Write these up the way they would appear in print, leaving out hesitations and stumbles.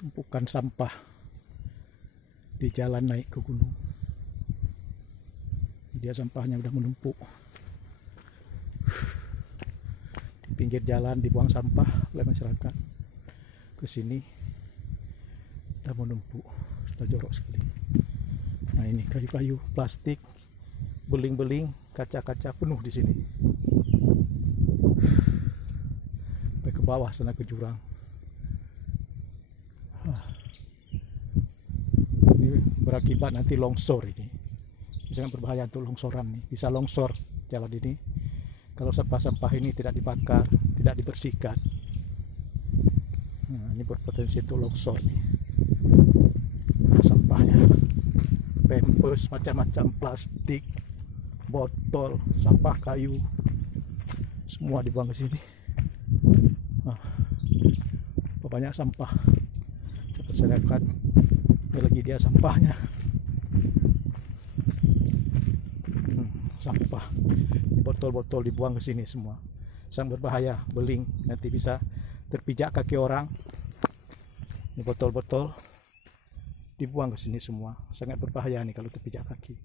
tumpukan sampah di jalan naik ke gunung. Dia sampahnya udah menumpuk di pinggir jalan, dibuang sampah oleh masyarakat. Ke sini udah menumpuk, sudah jorok sekali. Nah ini kayu-kayu, plastik, beling-beling, kaca-kaca penuh di sini. Sampai ke bawah sana ke jurang. Ini berakibat nanti longsor ini. Sangat berbahaya untuk longsoran nih. Bisa longsor jalan ini kalau sampah-sampah ini tidak dibakar, tidak dibersihkan. Nah, ini berpotensi untuk longsor nih. Nah, sampahnya pampers, macam-macam plastik, botol, sampah kayu, semua dibuang ke sini. Nah, banyak sampah. Masyarakat lagi dia sampahnya. Sampah, botol-botol dibuang ke sini semua. Sangat berbahaya, beling, nanti bisa terpijak kaki orang. Ini botol-botol dibuang ke sini semua. Sangat berbahaya nih kalau terpijak kaki.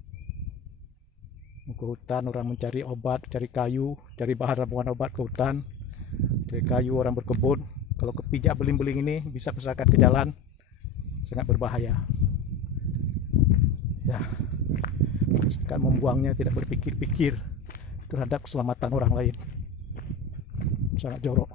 Ke hutan orang mencari obat, cari kayu, cari bahan ramuan obat ke hutan. Cari kayu orang berkebun. Kalau kepijak beling-beling ini bisa masyarakat ke jalan. Sangat berbahaya. Ya. Masyarakat membuangnya tidak berpikir-pikir terhadap keselamatan orang lain. Sangat jorok.